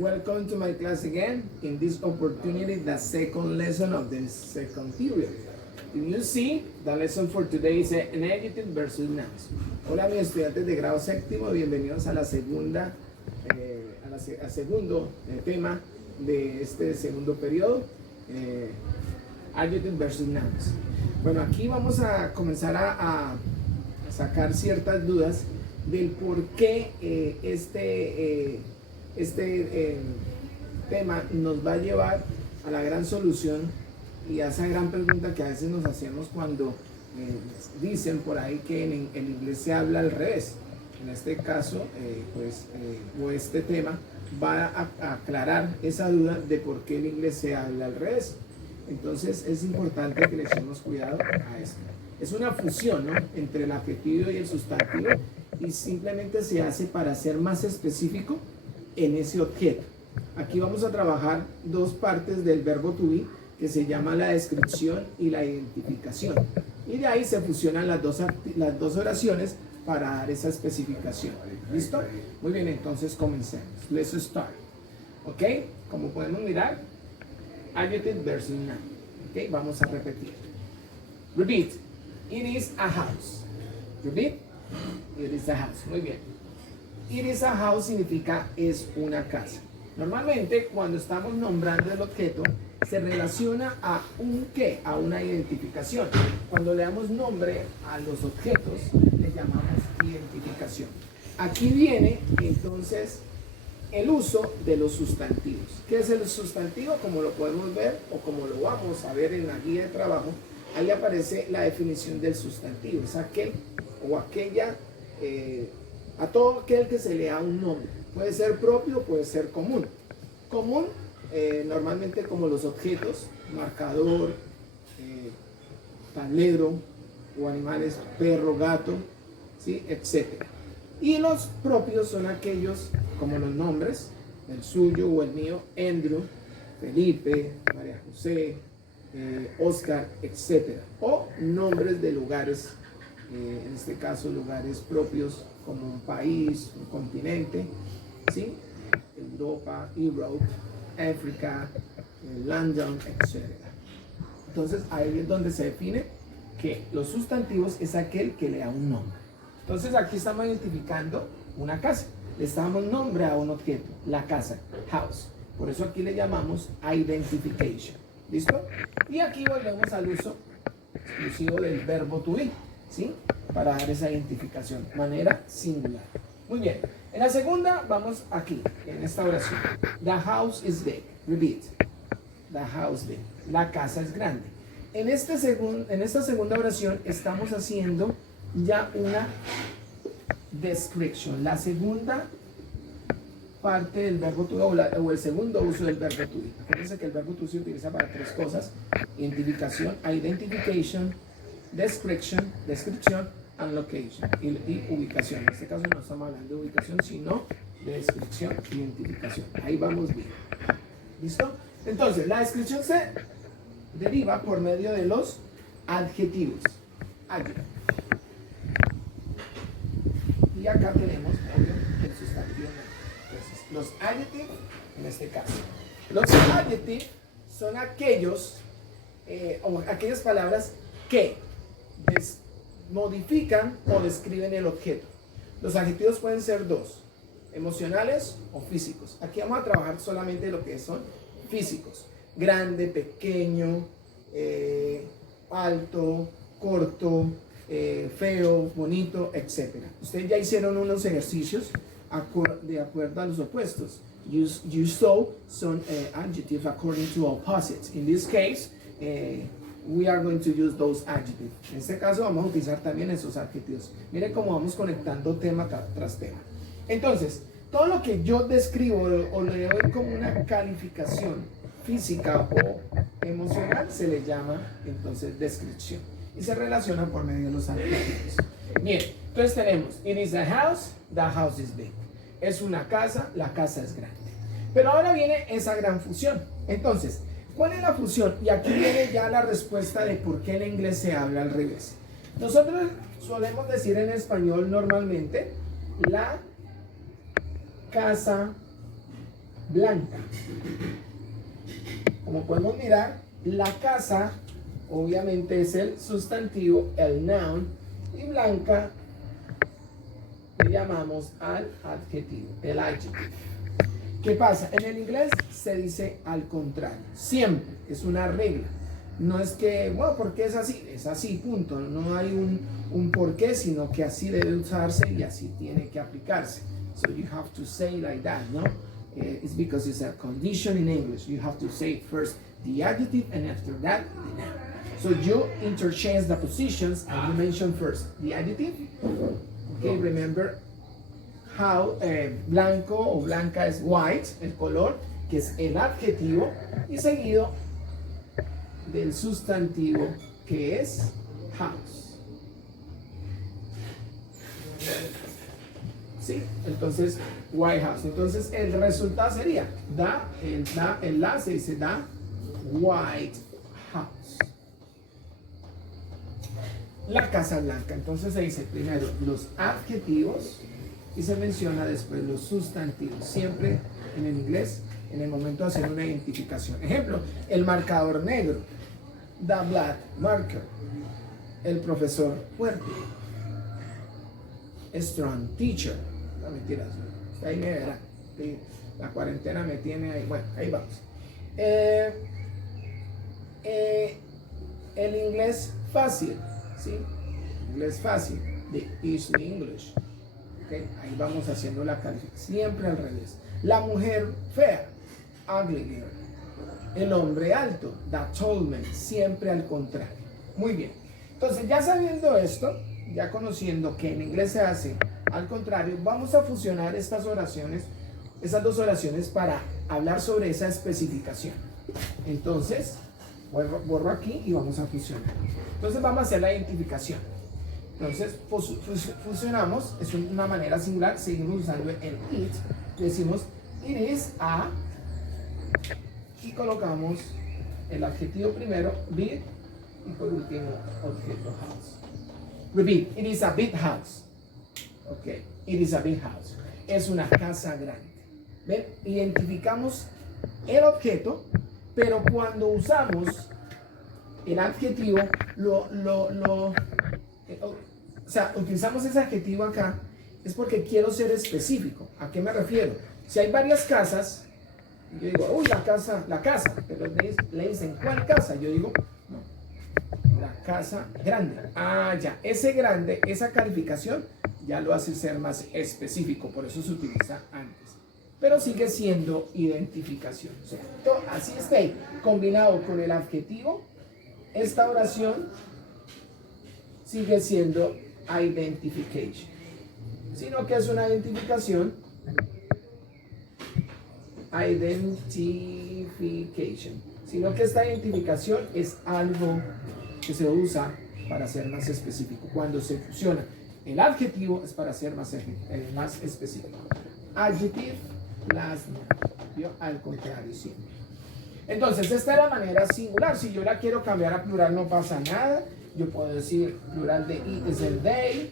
Welcome to my class again. In this opportunity, the second lesson of the second period. If you see, the lesson for today is an adjective versus nouns. Hola mis estudiantes de grado séptimo, bienvenidos a la segunda, al segundo tema de este segundo periodo, adjective versus nouns. Bueno, aquí vamos a comenzar a sacar ciertas dudas del por qué este tema nos va a llevar a la gran solución y a esa gran pregunta que a veces nos hacemos cuando dicen por ahí que en inglés se habla al revés. En este caso, o este tema va a aclarar esa duda de por qué en inglés se habla al revés. Entonces es importante que le echemos cuidado a esto. Es una fusión, ¿no?, entre el adjetivo y el sustantivo, y simplemente se hace para ser más específico en ese objeto. Aquí vamos a trabajar dos partes del verbo to be, que se llama la descripción y la identificación, y de ahí se fusionan las dos oraciones para dar esa especificación. ¿Listo? Muy bien, entonces comencemos. Let's start. ¿Ok? Como podemos mirar, adjective versus noun. ¿Ok? Vamos a repetir. Repeat. It is a house. Repeat. It is a house. Muy bien. It is a house significa es una casa. Normalmente cuando estamos nombrando el objeto se relaciona a un qué, a una identificación. Cuando le damos nombre a los objetos le llamamos identificación. Aquí viene entonces el uso de los sustantivos. ¿Qué es el sustantivo? Como lo podemos ver o como lo vamos a ver en la guía de trabajo, ahí aparece la definición del sustantivo. Es aquel o aquella, a todo aquel que se le da un nombre. Puede ser propio, puede ser común. Común, normalmente como los objetos, marcador, tablero o animales, perro, gato, ¿sí?, etc. Y los propios son aquellos como los nombres, el suyo o el mío, Andrew, Felipe, María José, Oscar, etc. O nombres de lugares, en este caso lugares propios como un país, un continente, ¿sí?, Europa, Europe, África, London, etc. Entonces ahí es donde se define que los sustantivos es aquel que le da un nombre. Entonces aquí estamos identificando una casa, le damos nombre a un objeto, la casa, house. Por eso aquí le llamamos identification. ¿Listo? Y aquí volvemos al uso exclusivo del verbo to be, ¿sí?, para dar esa identificación, manera singular. Muy bien. En la segunda, vamos aquí, en esta oración. The house is big. Repeat. The house big. La casa es grande. En esta segunda oración estamos haciendo ya una description. La segunda parte del verbo to be o el segundo uso del verbo to be. Acuérdense que el verbo to be se utiliza para tres cosas: identificación, identification, description, and location, y ubicación. En este caso no estamos hablando de ubicación, sino de descripción e identificación. Ahí vamos bien. ¿Listo? Entonces, la descripción se deriva por medio de los adjetivos. Adjective. Y acá tenemos, obvio, el sustantivo. Entonces, los adjectives, en este caso. Los adjectives son aquellos, o aquellas palabras que modifican o describen el objeto. Los adjetivos pueden ser dos: emocionales o físicos. Aquí vamos a trabajar solamente lo que son físicos: grande, pequeño, alto, corto, feo, bonito, etc. Ustedes ya hicieron unos ejercicios de acuerdo a los opuestos. You saw some adjectives according to opposites. In this case, we are going to use those adjectives. En este caso vamos a utilizar también esos adjetivos. Miren cómo vamos conectando tema tras tema. Entonces, todo lo que yo describo o le doy como una calificación física o emocional se le llama entonces descripción y se relaciona por medio de los adjetivos. Bien, entonces tenemos: it is a house, the house is big. Es una casa, la casa es grande. Pero ahora viene esa gran fusión. Entonces, ¿cuál es la fusión? Y aquí viene ya la respuesta de por qué en inglés se habla al revés. Nosotros solemos decir en español normalmente la casa blanca. Como podemos mirar, la casa obviamente es el sustantivo, el noun, y blanca le llamamos al adjetivo, el adjective. ¿Qué pasa? En el inglés se dice al contrario, siempre, es una regla. No es que, bueno, ¿por qué es así, punto. No hay un por qué, sino que así debe usarse y así tiene que aplicarse. So you have to say like that, no? It's because it's a condition in English. You have to say first the adjective and after that the noun. So you interchange the positions and you mention first the adjective. Okay, remember how blanco o blanca es white, el color, que es el adjetivo, y seguido del sustantivo que es house. ¿Sí? Entonces, White House. Entonces, el resultado sería, el la se dice da White House. La Casa Blanca. Entonces se dice primero los adjetivos y se menciona después los sustantivos. Siempre en el inglés, en el momento de hacer una identificación. Ejemplo, el marcador negro. The black marker. El profesor fuerte. Strong teacher. No, mentiras. Ahí me verá. La cuarentena me tiene ahí. Bueno, ahí vamos. El inglés fácil. ¿Sí? Inglés fácil. The easy English. ¿Okay? Ahí vamos haciendo la calificación. Siempre al revés. La mujer fea. Ugly girl. El hombre alto, the tall man, siempre al contrario. Muy bien. Entonces, ya sabiendo esto, ya conociendo que en inglés se hace al contrario, vamos a fusionar estas oraciones, estas dos oraciones para hablar sobre esa especificación. Entonces, borro aquí y vamos a fusionar. Entonces, vamos a hacer la identificación. Entonces, fusionamos, es una manera singular, seguimos usando el it, decimos, it is a... y colocamos el adjetivo primero, big, y por último, objeto house. Repeat, it is a big house. Ok, it is a big house. Es una casa grande. ¿Ven? Identificamos el objeto, pero cuando usamos el adjetivo, o sea, utilizamos ese adjetivo acá, es porque quiero ser específico. ¿A qué me refiero? Si hay varias casas, yo digo, uy, la casa, pero le dicen, ¿cuál casa? Yo digo, no, la casa grande. Ah, ya, ese grande, esa calificación ya lo hace ser más específico, por eso se utiliza antes. Pero sigue siendo identificación. O sea, así está, combinado con el adjetivo, esta oración sigue siendo identification. Sino que es una identificación. Identification, sino que esta identificación es algo que se usa para ser más específico. Cuando se fusiona el adjetivo es para ser más específico. Adjective, last noun, ¿vio? Al contrario, siempre. Entonces, esta es la manera singular. Si yo la quiero cambiar a plural, no pasa nada. Yo puedo decir plural de it es el they.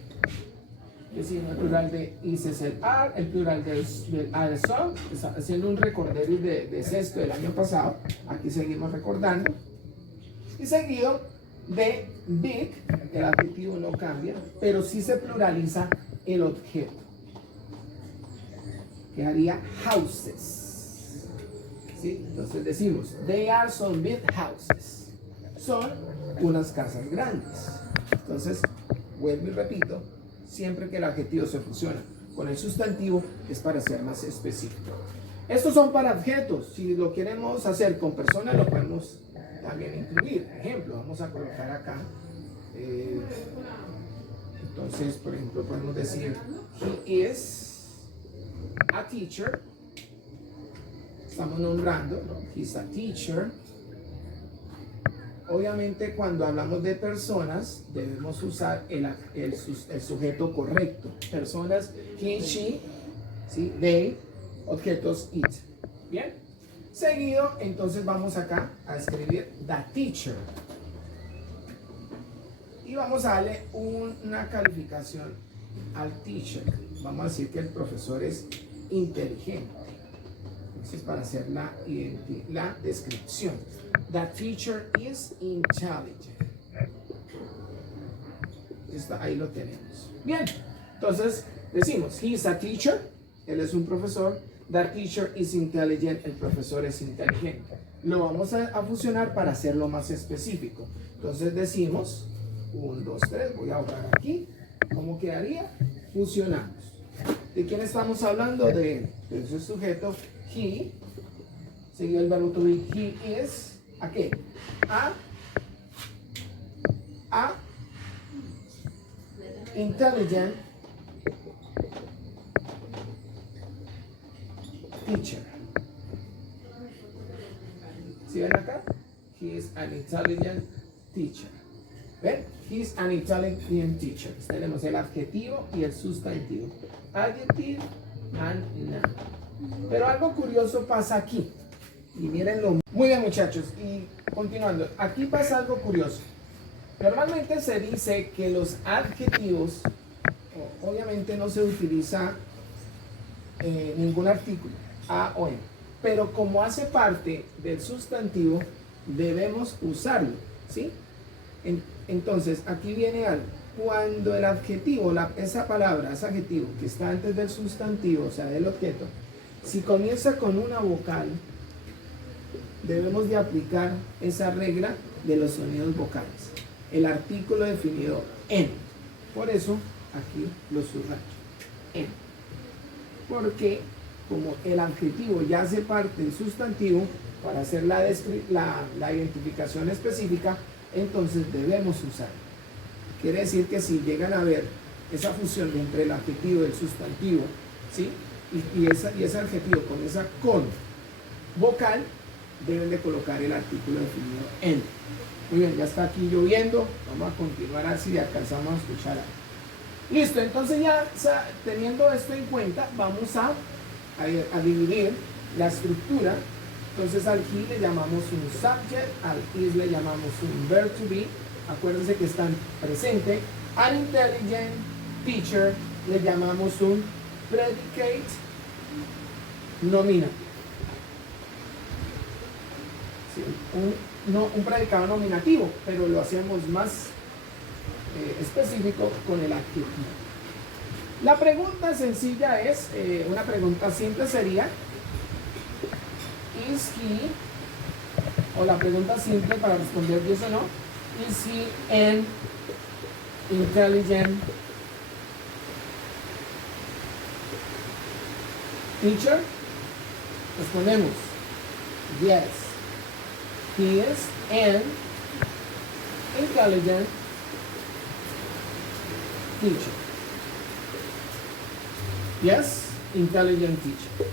Decir, el plural de is es el are, el plural del are es son. Haciendo un recordatorio de sexto del año pasado. Aquí seguimos recordando. Y seguido de big, el adjetivo no cambia, pero sí se pluraliza el objeto. Quedaría houses. ¿Sí? Entonces decimos, they are some big houses. Son unas casas grandes. Entonces, vuelvo y repito. Siempre que el adjetivo se fusiona con el sustantivo es para ser más específico. Estos son para objetos. Si lo queremos hacer con personas, lo podemos también incluir. Ejemplo, vamos a colocar acá. Entonces, por ejemplo, podemos decir, he is a teacher. Estamos nombrando, ¿no? He's a teacher. Obviamente, cuando hablamos de personas, debemos usar el sujeto correcto. Personas, he, she, ¿sí? They, objetos, it. ¿Bien? Seguido, entonces vamos acá a escribir the teacher. Y vamos a darle una calificación al teacher. Vamos a decir que el profesor es inteligente. Es para hacer la descripción. That teacher is intelligent. Ahí lo tenemos. Bien, entonces decimos, he is a teacher, él es un profesor. That teacher is intelligent, el profesor es inteligente. Lo vamos a fusionar para hacerlo más específico. Entonces decimos, 1, 2, 3, voy a borrar aquí. ¿Cómo quedaría? Fusionamos. ¿De quién estamos hablando? De ese sujeto, he, seguido el verbo to be, he is, ¿a qué? A intelligent teacher. ¿Sí ven acá? He is an intelligent teacher. ¿Ven? He is an intelligent teacher. Tenemos el adjetivo y el sustantivo. Adjective and noun. Pero algo curioso pasa aquí. Y mírenlo. Muy bien, muchachos. Y continuando. Aquí pasa algo curioso. Normalmente se dice que los adjetivos, obviamente no se utiliza ningún artículo, a o en. Pero como hace parte del sustantivo, debemos usarlo, ¿sí? Entonces, aquí viene algo. Cuando el adjetivo, esa palabra, ese adjetivo que está antes del sustantivo, o sea, del objeto, si comienza con una vocal, debemos de aplicar esa regla de los sonidos vocales. El artículo definido en. Por eso, aquí lo subrayo. En. Porque como el adjetivo ya hace parte del sustantivo, para hacer la identificación específica, entonces debemos usarlo. Quiere decir que si llegan a ver esa fusión entre el adjetivo y el sustantivo, ¿sí? y ese adjetivo comienza con vocal, deben de colocar el artículo definido en. Muy bien, ya está aquí lloviendo. Vamos a continuar así y alcanzamos a escuchar algo. Listo, entonces ya teniendo esto en cuenta, vamos a dividir la estructura. Entonces al he le llamamos un subject, al is le llamamos un verb to be. Acuérdense que están presente. An intelligent teacher le llamamos un predicate nominative. Sí, un predicado nominativo, pero lo hacemos más específico con el adjetivo. La pregunta sencilla es, una pregunta simple sería, is he, o la pregunta simple para responder yes o no, is he an intelligent teacher? Respondemos, yes, he is an intelligent teacher. Yes, intelligent teacher.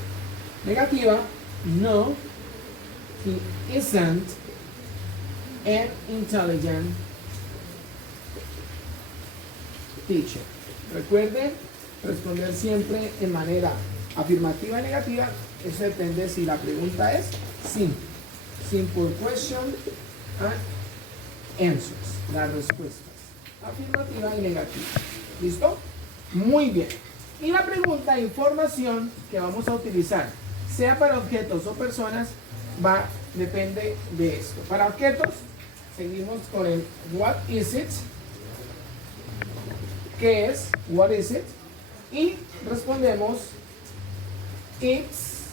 Negativa, no, he isn't an intelligent teacher. Recuerden responder siempre en manera afirmativa y negativa. Eso depende si la pregunta es simple. Simple question and answers. Las respuestas. Afirmativa y negativa. ¿Listo? Muy bien. Y la pregunta, información que vamos a utilizar, sea para objetos o personas, depende de esto. Para objetos, seguimos con el what is it, ¿qué es? What is it? Y respondemos it's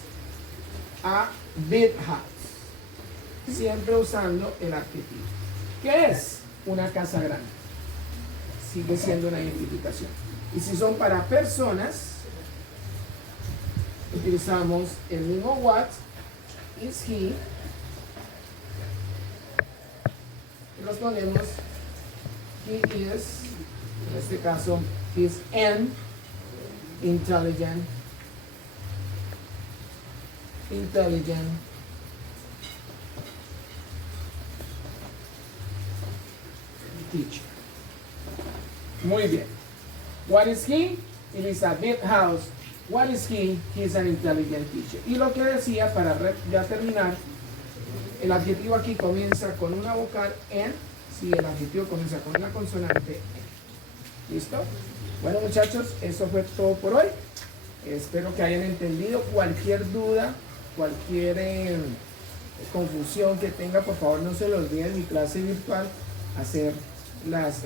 a big house. Siempre usando el adjetivo. ¿Qué es? Una casa grande. Sigue siendo una identificación. Y si son para personas, utilizamos el mismo what, is he, y respondemos he is, en este caso, he is an intelligent teacher. Muy bien. What is he? It is a big house. What is he? He is an intelligent teacher. Y lo que decía, para ya terminar, el adjetivo aquí comienza con una vocal en, si el adjetivo comienza con una consonante en. ¿Listo? Bueno, muchachos, eso fue todo por hoy. Espero que hayan entendido. Cualquier duda cualquier confusión que tenga, por favor no se lo olvide en mi clase virtual hacer las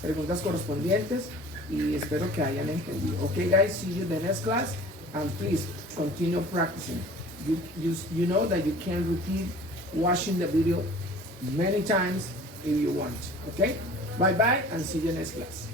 preguntas correspondientes y espero que hayan entendido. Okay guys, see you in the next class and please continue practicing. You know that you can repeat watching the video many times if you want. Okay, bye bye and see you next class.